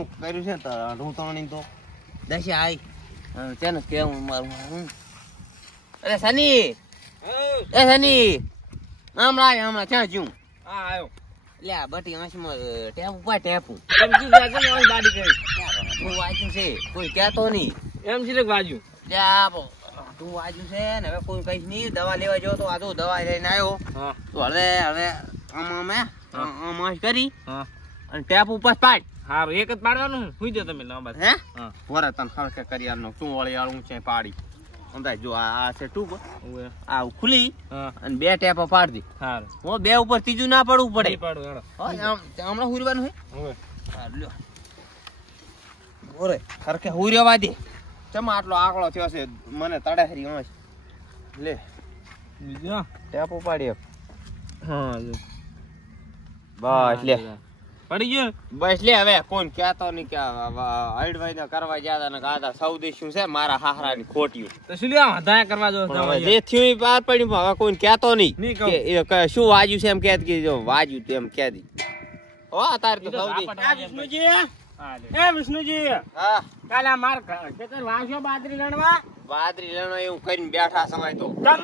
એવું કર્યું છે તો હું તણી તો દશે આઈ તેને કેવું મારું અરે સની એ સની હમણાં ક્યાં જ્યું હા આવ્યો લે આ બટી આંસમાં ટેપ ઉપર ટેપું સમજી જાય છે ને દાડી કરી તું વાંચ્યું છે કોઈ કહેતો નહીં એમ છે બાજુ લે તું વાંચ્યું છે ને હવે કોઈ કઈશ નહીં દવા લેવા જો તો આ તો દવા લઈને આવ્યો હા તો હવે આમાં કરી હા અને ટેપ ઉપર પાડ હારું એક જ પાડવાનું સુઈ જાવ તમે લાંબા હે હા વરે તને ખડકે કરી આલનો તું વળી આલું છે પાડી અંદાજ જો આ છે ટૂંક આ ખુલી હા અને બે ટેપ પાડ દી હારું હું બે ઉપર ત્રીજું ના પડવું પડે પાડું હેડો હમણાં હુરવાનું હે હવે લ્યો ઓરે ખરકે હુર્યો દે ચમ આટલો આકળો થયો છે મને તડે હરી હંસ લે બીજો ટેપ પાડી હા બસ લે પડી ગયો બસ લે હવે કોણ કહેતો નહીં કે અડવાઈ કરવા ગયા ને ગાતા સૌદી શું છે મારા હાહરાની ખોટ્યું તો શું લ્યા હદાયા કરવા જો જે થયું એ પાર પડ્યું હવે કોઈ કહેતો નહીં નહીં કહું. કે શું વાજ્યું છે એમ કે જો વાજ્યું તો એમ કહે દી હો તારે તો સૌદી વિષ્ણુજી એ વિષ્ણુજી હા કાલે માર ખેતર વાવ્યો બાજરી લણવા બાદરી લેણો એવું કરીને બેઠા સમય તો તમ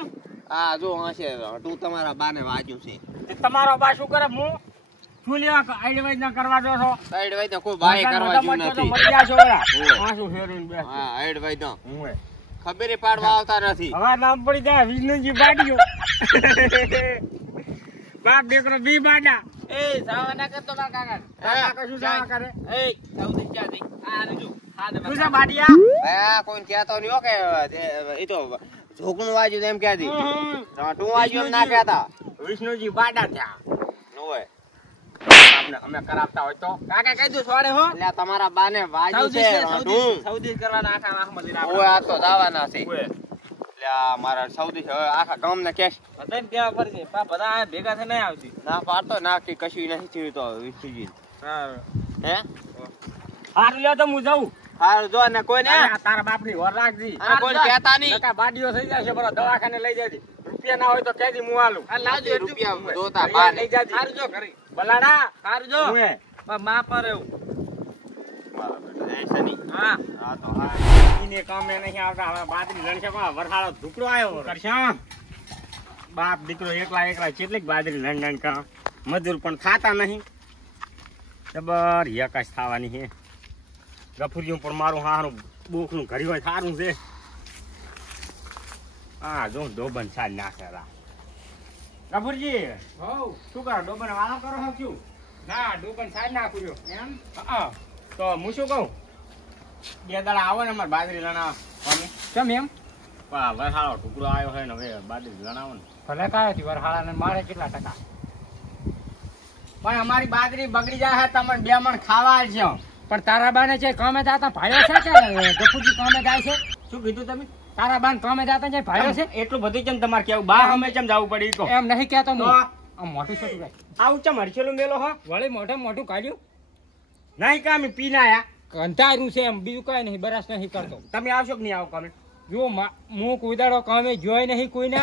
હા જો હશે તું તમારા બાને વાજ્યું છે તમારો બા શું કરે હું શું લેવા આઈડવાઈઝ ના કરવા દો છો સાઈડ વાઈ તો કોઈ બાય કરવા જેવું નથી મરી જાશો ઓલા આ શું ફેરવીને બેસ હા સાઈડ વાઈ તો હું ખબર પાડવા આવતા નથી હવે નામ પડી જાય વિષ્ણુજી બાડ્યો બાપ દીકરો બી બાડા એ સાવા ના કરતો માર કાકા કાકા શું સાવા કરે એ સૌદી ક્યાં દે આ રજો હા દે તું બાડિયા હા કોઈ કહેતો નહીં હો કે એ તો ઝોકણું વાજ્યું એમ કહે દી તું વાજ્યું એમ ના કહેતા વિષ્ણુજી બાડા થયા હોય આપણે અમે કરાવતા હોય તો કાકા કહી દો છોડે હો એટલે તમારા બાને વાજ્યું છે સૌદી કરવાના આખા આંખમાં દીના ઓય આ તો દાવાના છે એટલે આ મારા સૌદી હવે આખા ગામને કેશ બધાને કેવા પડશે બધા આ ભેગા થઈ નહીં આવતી ના પાડતો ના કે કશું નહીં થયું તો વિષ્ણુજી હે હારું લ્યો તો હું જાઉં હારું જો ને કોઈ ને તારા બાપની વર રાખજી અને કોઈ કહેતા નહીં નકા બાડીઓ થઈ જશે બરો દવાખાને લઈ જાજે રૂપિયા ના હોય તો કેજી હું આલું આ લાવજો રૂપિયા જોતા બા લઈ જાજે હારું જો કરી બલાડા હારું જો માં પર એવું મારા બેટા એસે નહીં હા હા તો હા ઈને કામે નહીં આવતા હવે બાદરી લણશે કો વરહાળો ઢુકડો આવ્યો કરશા બાપ દીકરો એકલા કેટલીક બાદરી લણ કા મજૂર પણ ખાતા નહીં જબર યકાશ થવાની છે ગફુરિયું પણ મારું હારું બોકનું ઘરી હોય સારું છે હા જો ડોબન છાલ નાખે રા ગફુરજી શું કરો ડોબન વાળો કરો છો શું ના ડોબન છાલ નાખ્યો એમ હા તો હું શું કહું બે દાડા આવો ને અમારે બાજરી લણાવ અમે કેમ એમ વરહાળો ટુકડો આવ્યો હોય ને હવે બાજરી લણાવો ને ભલે કાયો થી વરહાળા ને મારે કેટલા ટકા પણ અમારી બાજરી બગડી જાય છે તમને બે મણ ખાવા છે પણ તારા બાને છે કામે જાતા ભાઈઓ છે કે ગફુજી કામે જાય છે શું કીધું તમે તારા બાન કામે જાતા છે ભાઈઓ છે એટલું બધું કેમ તમારે કેવું બા અમે કેમ જવું પડી કો એમ નહીં કહેતો હું આમ મોટું છોટું ભાઈ આવું ચમ હરસેલું મેલો હો વળી મોટું કાઢ્યું નહીં કામ પીનાયા કંટાળ્યું છે એમ બીજું કઈ નહીં બરાસ નહીં કરતો તમે આવશો કે નહીં આવો કામે જો હું કોઈ દાડો કામે જોઈ નહીં કોઈને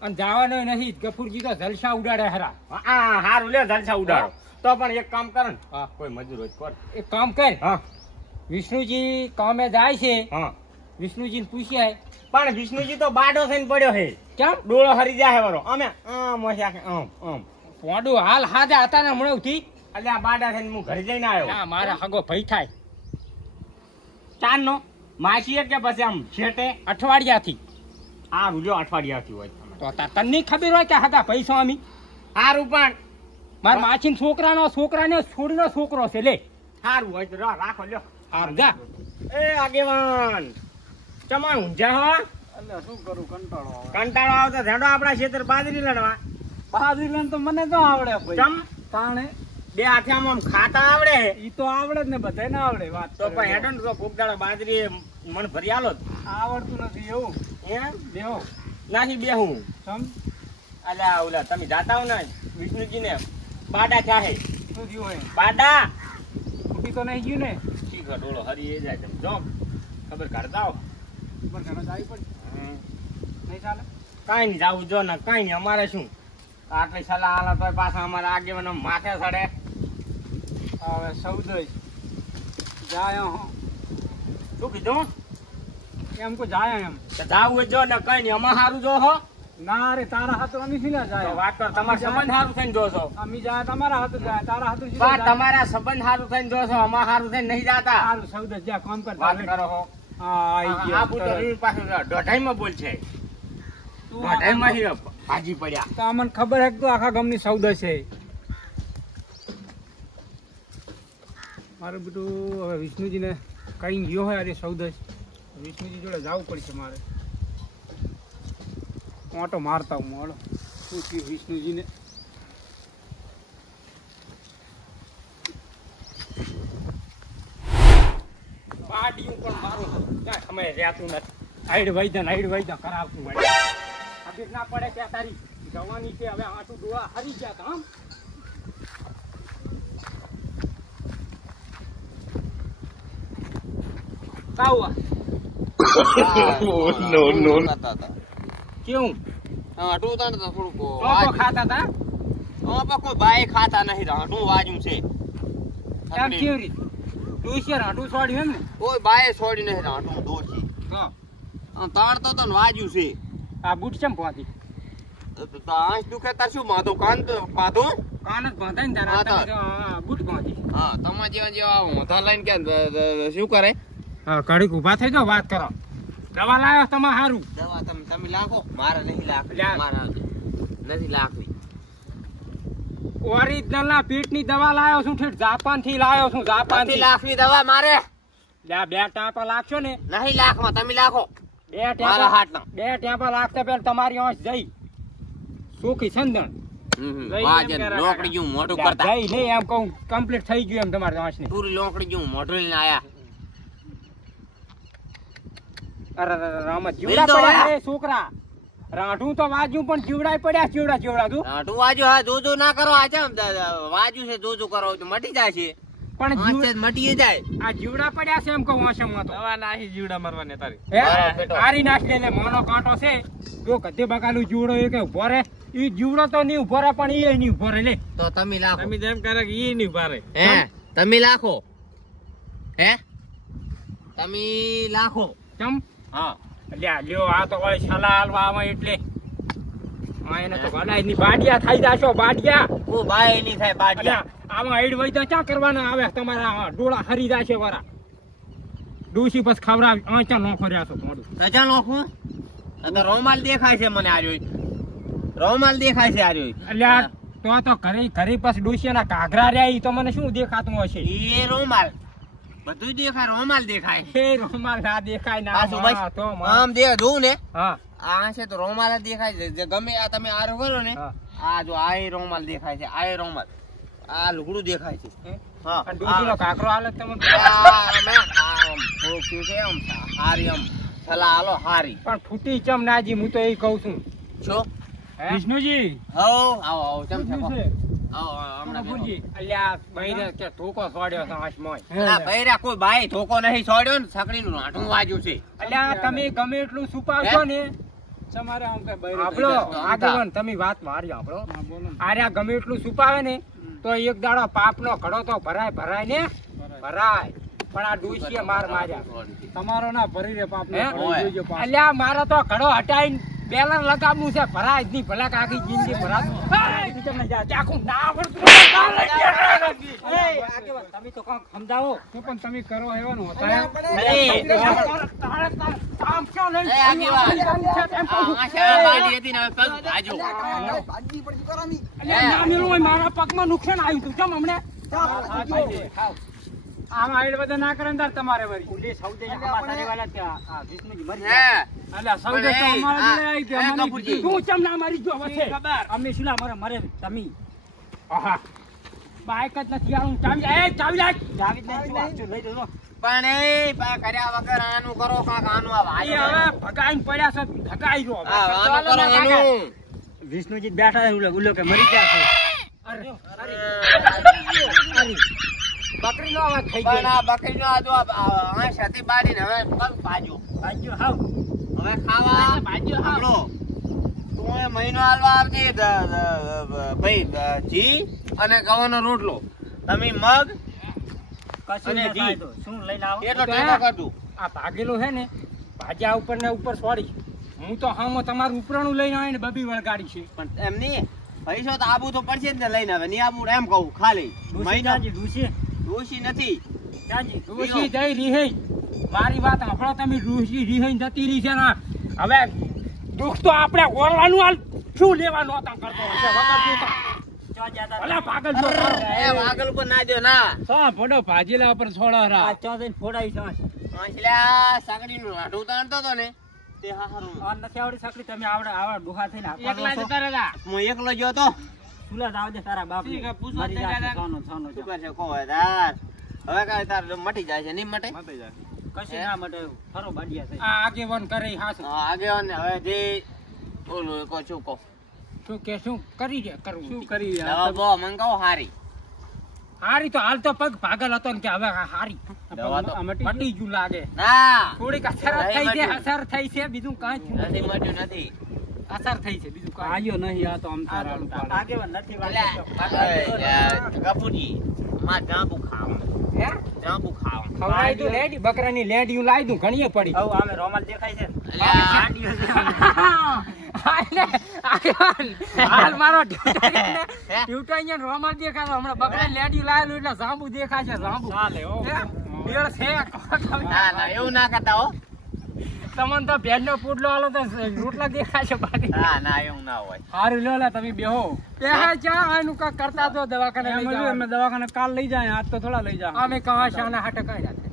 અને જવાનો નહીં ગફુરજી તો જલસા ઉડાડે હરા હા હારું લે જલસા ઉડાડો તો પણ એક કામ કર ને હા કોઈ મજૂર હોય કર એક કામ કર હા વિષ્ણુજી કામે જાય છે હા વિષ્ણુજીને પૂછ્યા પણ વિષ્ણુજી તો બાડો થઈને પડ્યો છે કેમ ડોળો હરી જાય વરો અમે પોડો હાલ હાજે હતા ને હમણાં ઉઠી એટલે આ બાડા થઈને હું ઘરે જઈને આવ્યો ના મારા હગો ભઈ થાય ચાંદનો માસી કે પછી આમ છેટે અઠવાડિયાથી આ રૂજો અઠવાડિયાથી હોય તો તને ખબર હોય કે હતા પૈસા અમી હારું પણ મારા માછીન છોકરાને છોડીનો છોકરો છે લે હારું હોય તો રાખો લ્યો હારું જા એ આગેવાન ચમા ઊંઝા હો એટલે શું કરું કંટાળો આવતો ધેડો આપણા ખેતર બાજરી લડવા બાજરી લણ તો મને તો આવડે ભાઈ ચમ તાણે બે હાથે આમ ખાતા આવડે ઈ તો આવડે જ ને બધાય ના આવડે વાત તો પણ હેડો ને તો કોકદાડો બાજરી મન ભરી આલો આવડતું નથી એવું એમ બેહો નાહી બેહું સમ અલ્યા ઓલા તમે જાતા હો ને વિષ્ણુજી ને બાડા ચાહે શું થયું હોય બાડા ઉઠી તો નહીં ગયું ને શીખ ડોળો હરી એ જાય તમે જો ખબર કાઢતા હો ખબર કાઢવા જાવી પડે નહીં ચાલે કાંઈ નહીં જાવું જો ને કાંઈ નહીં અમારે શું આટલી સલાહ આલા તો પાછા અમારા આગેવાનો માથે સડે હવે સૌદય જાય શું કીધું એમ કો જાય એમ તો જાવું જો ને કઈ નહીં અમાર સારું જો હો ના રે તારા હાથ અમે સિલા જાય તો વાત કર તમારા સંબંધ સારું થઈને જો છો અમે જાય તમારા હાથ જાય તારા હાથ બા તમારા સંબંધ સારું થઈને જો છો અમાર સારું થઈને નહીં જાતા સારું સૌદા જ્યાં કામ કર વાત કરો હો હા આઈ આ ગયો બુટો રીણ પાસે દોઢાઈમાં બોલ છે દોઢાઈમાં હી ભાજી પડ્યા તો અમને ખબર હે કે તું આખા ગામની સૌદા છે મારું બધું હવે વિષ્ણુજીને કઈ ગયો હોય અરે સૌદા વિષ્ણુજી જોડે જવું પડશે મારે ઓટો મારતા હું મળો શું થયું વિષ્ણુજીને પાડીયું પણ મારું ક્યાં ખમે રહેતું નથી હાઈડ વૈદન કરાવતું હોય ખબર ના પડે કે તારી જવાની છે હવે આટું ડોળા હરી ગયા કામ કાવા નો કેવું હાટું તાણ તો થોડુંક લોકો ખાતા તા આમાં કોઈ બાય ખાતા નહીં હાટું વાજ્યું છે એમ કેવી રીતે તું છે રાટું છોડ્યું એમ ને કોઈ બાય છોડી નહીં હાટું દોશી હા તાણ તો તને વાજ્યું છે આ બૂટ કેમ પહોંચી તો આંખ દુખે તાર શું માધો કાન તો પાધો કાન જ બાંધાય ને તારા હા, તમે તો આ બૂટ પહોંચી હા તમારા જેવા મોઢા લઈને કે શું કરે હા ઘડીક ઊભા થઈ જાઓ વાત કરો દવા લાવ્યો તમારે સારું દવા તમે લાખો મારે નહીં લાખવી લ્યા. મારા નથી લાખવી ઓરિજિનલ ના પેટની દવા લાવ્યો છું ઠેઠ જાપાન થી લાવ્યો છું જાપાન નથી થી લાખવી દવા મારે લ્યા બે ટાંપા લાગશો ને નહીં લાખવા તમે લાખો બે મારા ટાંપા હાથના બે ટાંપા લાગતા પેલા તમારી આંખ જઈ સુખી સંદણ વાજન લોકડી જેવું મોઢું કરતા જઈ નહીં એમ કહું કમ્પ્લીટ થઈ ગયું એમ તમારી આંખ ની પૂરી લોકડી જેવું મોઢું લઈને આયા અરે રામા લઈ જીવડા દો પડ્યા આ. રે છોકરા રાઠું તો વાજ્યું પણ જીવડાય પડ્યા જીવડા તું હાટું વાજુ હા જોજો ના કરો આ ચમ વાજુ છે જોજો કરો તો મટી જાય છે પણ આંખ છે મટી જાય આ જીવડા પડ્યા છે એમ કહું આશમમાં તો દવા નાહી જીવડા મારવાને તારી હે બરાબર બેટો. આરી નાખ દે મોનો કાંટો છે જો કદે બકાલું જીવડો એ કે ઉભો રે ઈ જીવડો તો નહીં ઉભો રે પણ ઈ નહીં ઉભો રે લે તો તમે લાખો તમે જેમ કરે કે ઈ નહીં પારે હે તમે લાખો હે તમે લાખો ચમ હા લ્યા લ્યો આ તો કોઈ સલાહ આલવા આવે એટલે આ એને તો ભલાઈ ની બાડિયા થઈ જાશો બાડિયા ઓ બાય ની થાય બાડિયા અલ્યા આમાં આઈડ વૈદા ચા કરવાના આવે તમારા ડોળા હરી જાશે વારા ડૂસી બસ ખવડાવ આંચા નોખો રહ્યા છો મોડું રજા નોખું તો રોમાલ દેખાય છે મને આર્યો રોમાલ દેખાય છે આર્યો અલ્યા તો ઘરે પાસ ડૂસિયાના કાઘરા રહ્યા ઈ તો મને શું દેખાતું હશે એ રોમાલ બધું દેખાય રોમાલ દેખાય એ રૂમાલ ના દેખાય ના પાછું હા, બસ તો માં. આમ દે જોઉં ને હા આ છે તો રોમાલ જ દેખાય છે જે ગમે આ તમે આરો કરો ને હા. આ જો આ એ રોમાલ દેખાય છે આ એ રોમાલ આ લુગડું દેખાય છે હે? હા અને ડૂસીનો કાકરો હાલે તમને આમ થોડુંક શું છે આમ હારી આમ સલાહ આલો હારી પણ ફૂટી ચમ નાજી હું તો એ કહું છું છો હે? વિષ્ણુજી હો આવો આવો ચમ શું છે છે? આવો હમણાં બેઠો. બાપુજી, અલ્યા બૈરે કે ધોકો છોડ્યો છે હાથમાં. આ બૈરા કોઈ બાઈ ધોકો નહીં છોડ્યો ને સકડીનું નાઠું વાજ્યું છે અલ્યા તમે ગમે એટલું છુપાવશો ને તમારે આમ કઈ બૈરું આપણો થઈ જશે. આગેવાન તમે વાત મારી આપણો હા, બોલો ને. આર્યા ગમે એટલું છુપાવે ને તો એક દાડો પાપનો ઘડો તો ભરાય ને ભરાય પણ આ ડૂસીએ માર માર્યા તમારો ના ભરી રે પાપ હે? જોજો પાપ અલ્યા મારે તો ઘડો હટાઈને બેલર લગાવવું છે ભરાય જ નહીં ભલા આખી જિંદગી ભરાતું તમે ના આવડતું આગેવાન, તમે તો કાંઈક સમજાવો તો પણ તમે કરો એવાનું હતા અરે, કામ ક્યાં લઈને એ આગેવાન. આ શા બાડી હતી ને હવે પગ ભાજો. અલ્યા ના મેલું હોય, મારા પગમાં નુકસાન આવ્યું હતું કેમ હમણે આમાં આઈડ બધા ના કરે ને તાર તમારે વળી પુલિસ સૌદે સમાચાર વાળા ત્યાં આ વિષ્ણુજી મરી હે ગયા. અલ્યા સૌદે તો પણ એ, અમારા આ, જોડે આવી હતી, હે, અમને કપૂરજી. કીધું. તું ચમ ના મારી ગયો વચ્ચે ખબર. અમે શું લા મરે તમે આહા બાઈક જ નથી આવું ચાવી લાગ ચાવી જ નહીં જો લઈ દો પણ એ પા કર્યા વગર આનું કરો કાક આનું આ એ વાજો. હવે ભગાઈને પડ્યા છે ભગાઈ જો આ આનું કરો આનું. વિષ્ણુજી બેઠા છે ઉલ્લો કે મરી ગયા છે અરે બકરીનો અવાજ થઈ પણ ગયો આ બકરીનો આ જો આંખ હતી બાડીને હવે પગ ભાજો. ભાગ્યો હાવ હવે ખાવા ભાગ્યો હાવ સાંભળો. તું એ મહિનો હાલવા આવજે ભાઈ ઘી અને ગવાનો રોટલો તમે મગ કશું ન થાય તો શું લઈને આવો એટલો ટેકો કરતું. આ ભાગેલો છે ને ભાજ્યા ઉપર ને ઉપર છોડી હું તો હામો તમારું ઉપરાણું લઈને આવીને બબી વળગાડી છે. પણ એમ નહીં પૈસો તો આબુ તો પડશે જ ને લઈને આવે નહીં આબુ એમ કહું ખાલી મહિના ડોશી નથી ડોશી જઈ રીહી મારી વાત સાંભળો તમે. ડોશી રીહી જતી રહી છે ને હવે દુઃખ તો આપણે ઓરવાનું હાલ શું લેવાનું હતા કરતો હશે વગર ભલા પાગલ જો એ વાગલ ઉપર ના દો ના સા ફોડો ભાજીલા ઉપર છોડા રા આ ચો જઈને ફોડાવી સાસ આંચલા સાગડીનું લાડુ તાણતો તો ને તે હારું આ નથી આવડી સકડી તમે આવડે ડોહા થઈને એકલા જતા રહ્યા. હું એકલો ગયો તો સુલા જાવ દે તારા બાપ ઠીક છે, પૂછવા મરી દે જાશે દાદા. સોનો સોનો શું કરશે કોઈ તાર હવે કાંઈ તાર મટી જાય છે નહીં મટે કશું ના મટે ફરો બાડિયા થઈ આ આગેવાન કરે હાસ આગેવાન ને હવે જે ઓલું કો શું કહો શું કે શું કરી દે કરવું શું કરી દવા બહુ મંગાવો હારી હારી તો હાલ તો પગ ભાગલ હતો ને કે હવે હારી દવા તો મટી ગયું લાગે. ના થોડીક અસર થઈ છે અસર થઈ છે બીજું કાંઈ નથી મટ્યું નથી અસર થઈ છે બીજું કાંઈ આયો નહીં આ તો આમ તારાનું પાડે આગેવાન નથી વાત ગપુજી માં જાંબુ ખાવ હે જાંબુ ખાવ ખવડાવી દઉં લેડી બકરાની લેડીયું લાવી દઉં ઘણીએ પડી. હવે આમે રોમાલ દેખાય છે હાલ મારો ટ્યુટર રોમાલ દેખાતો હમણાં બકરા લેડીયું લાવેલું એટલે જાંબુ દેખાય છે જાંબુ ચાલે હો બેળ છે ના ના એવું ના કરતા હો તમને તો ભેજ નો પૂટલો આલો તો રોટલા દેખાય છે બાકી. ના ના એવું ના હોય હારું લો લા તમે બેહો બેહા ચા આનું કા કરતા તો દવાખાને લઈ જાવ. અમે દવાખાને કાલ લઈ જાય આજ તો થોડા લઈ જાય અમે કહા શાના હાટે કઈ જાતે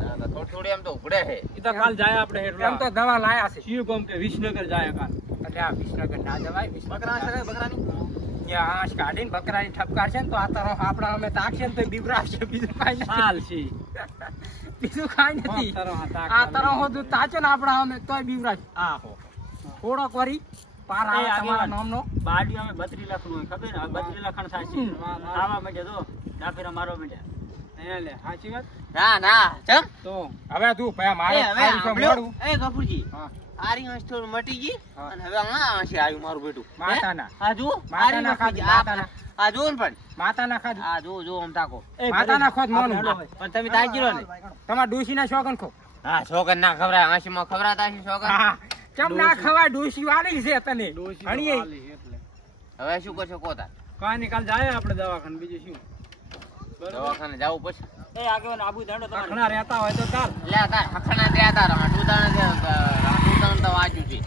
ના ના થોડી થોડી એમ તો ઉભડે છે એ તો કાલ જાય આપણે એમ તો દવા લાયા છે. શિવ ગમ કે વિસનગર જાય કાલ એટલે આ વિસનગર ના જવાય બકરા છે બકરાની ત્યાં આંચ કાઢીને બકરાની ઠપકાર છે ને તો આ તરફ આપણા અમે તાકશે ને તો બીવરાશે બીજું કાંઈ નથી. હાલ છે બીજું કાંઈ નથી. આ તરફ હોતું તાચે ને આપણા અમે તોય બીવરાશે. આ હો થોડો કરી પાર આવે એ તમારા આગેવાન. નામનો બાડી અમે 32 લાખ નું ખબર ને 32 લાખ થાય છે આવા માંડે તો ડાફેરા મારવા માંડ્યા અહીંયા લે સાચી વાત. ના ના ચમ તો હવે તું ભાઈ મારે એ હવે સારું છે સાંભળ્યો? મોડું. એ ગફુરજી હા. આરી આંચ તો મટી ગઈ હા. અને હવે આ આંચે આવ્યું મારું બેટું માતાના. હે? આ જુઓ માતાના આરી ખાધું, મટી ગઈ. માતાના. આ જુઓ ને પણ માતાના ખાધું આ જુઓ જુઓ આમ તાકો માતાના ખોદ મોનું. પણ તમે તાકી રહ્યો ને તમારા ડોશીના શોગન ખો. હા છોકર ના ખવડાય આંચીમાં ખવડાતા હશે છોકર હા. કેમ ના ખવાય ડોશી વાળી છે તને હણીએ. હવે શું કરશો કોતા કાઈ નહીં કાલ જાય આપણે દવાખાને બીજું શું દવાખાને જવું પછી એ આગેવાન આબુ દાંડો તમારે ઘણા રહેતા હોય તો ચાલ લે તાર હખણા ત્યાં તાર રાંટું તાણ તો વાંચ્યું છે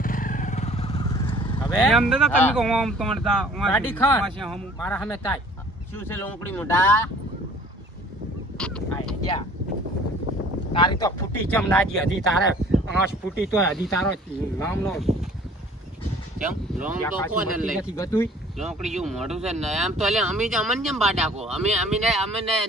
હવે એમ દેતા તમે હા. કહો આમ તોડતા ગાડી ખાન મારા સામે તાય શું છે લોંકડી મોટા આઈ ગયા. તારી તો ફૂટી કેમ નાજી હતી તારે આંખ ફૂટી તો હજી તારો નામનો કેમ લોંગ તો ત્યાં કોને પાછી લઈ નથી ગતુંય. લોંકડી જેવું મોઢું છે ને આમ તો લે અમે જ અમન જેમ બાડાકો અમે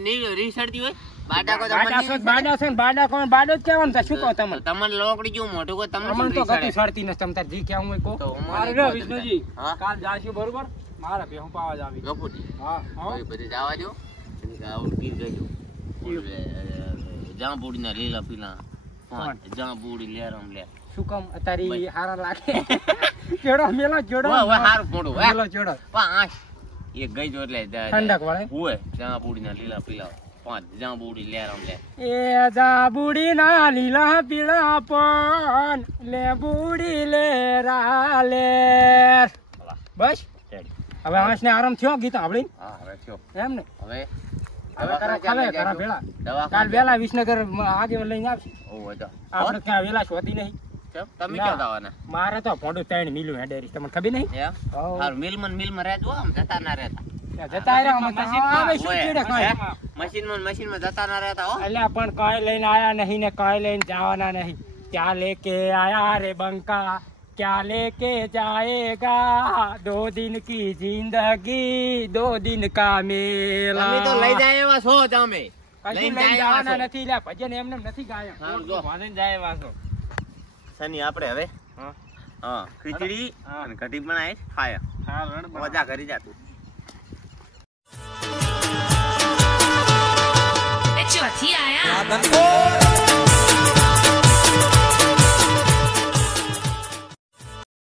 નહીં રીસડતી હોય બાડાકો તો બાડા છો બાડા છો ને બાડા કોણ બાડો જ કહેવાનું છે. શું કહો તમને તમને લોંકડી જેવું મોઢું કોઈ તમને અમને તો શું ગતિ રીસડે? સડતી નથી. તમે તાર જી કેવું હોય કહો. તો અમારે મારે કોઈ જો વિષ્ણુજી હા? કાલ જાશું બરોબર મારા ભેહું પાવા જ આવી ગફુરજી હા હવે બધી જવા દો આવું ગીર ગયો જાંબુડીના લીલા પીલા જાંબુડી લેરમ લે શું કામ અત્યારે હારા લાગે ચેડો મેલો ચેડો ઓય હારું મોઢું હે મેલો ચેડો પાંચ એક ગઈ જો એટલે ઠંડક વાળે હોય જાંબુડીના લીલા પીલા પાંચ જાંબુડી લેરમ લે એ જાબુડી ના લીલા પીળા પણ લેબુડી લેરા લેર. બસ હવે આંસને આરામ થયો ગીત સાંભળીને હા હવે થયો એમ ને હવે હવે ખાવે કરા ભેળા કાલ દવાખાને વેલા વિસનગર આગેવાન લઈને આવશે. ઓય તો આપણે ક્યાં વેલા શોધી નહીં. કેમ? તમે ના. ક્યાં જવાના મારે તો ભોંડું ત્રણ મિલ્યું હેડેરી તમને ખબર નહીં. એમ હારું મિલમાં રહેજો આમ જતા ના રહેતા જતા રહ્યા અમે તો. આવે શું ઓય, ચીડે કાંઈ? મશીનમાં જતા ના રહેતા હો અલ્યા પણ કાંઈ લઈને આયા નહીં ને કાંઈ લઈને જવાના નહીં. ક્યાં લેકે આયા રે બંકા ક્યાં લેકે જાએગા દો દિન કી જિંદગી દો દિન કા મેલા. તમે તો લઈ જાય એવા છો તમે કશું લઈને લઈને જાય એવા જવાના છો. નથી. લ્યા ભજન એમને એમ નથી ગાયા. હારું જો વાંધીને જાય વાસો શનિ આપણે હવે હા ખીચડી અને કઢી બનાવી ખાય હા રણ મજા કરી જાતું ચોથી આયા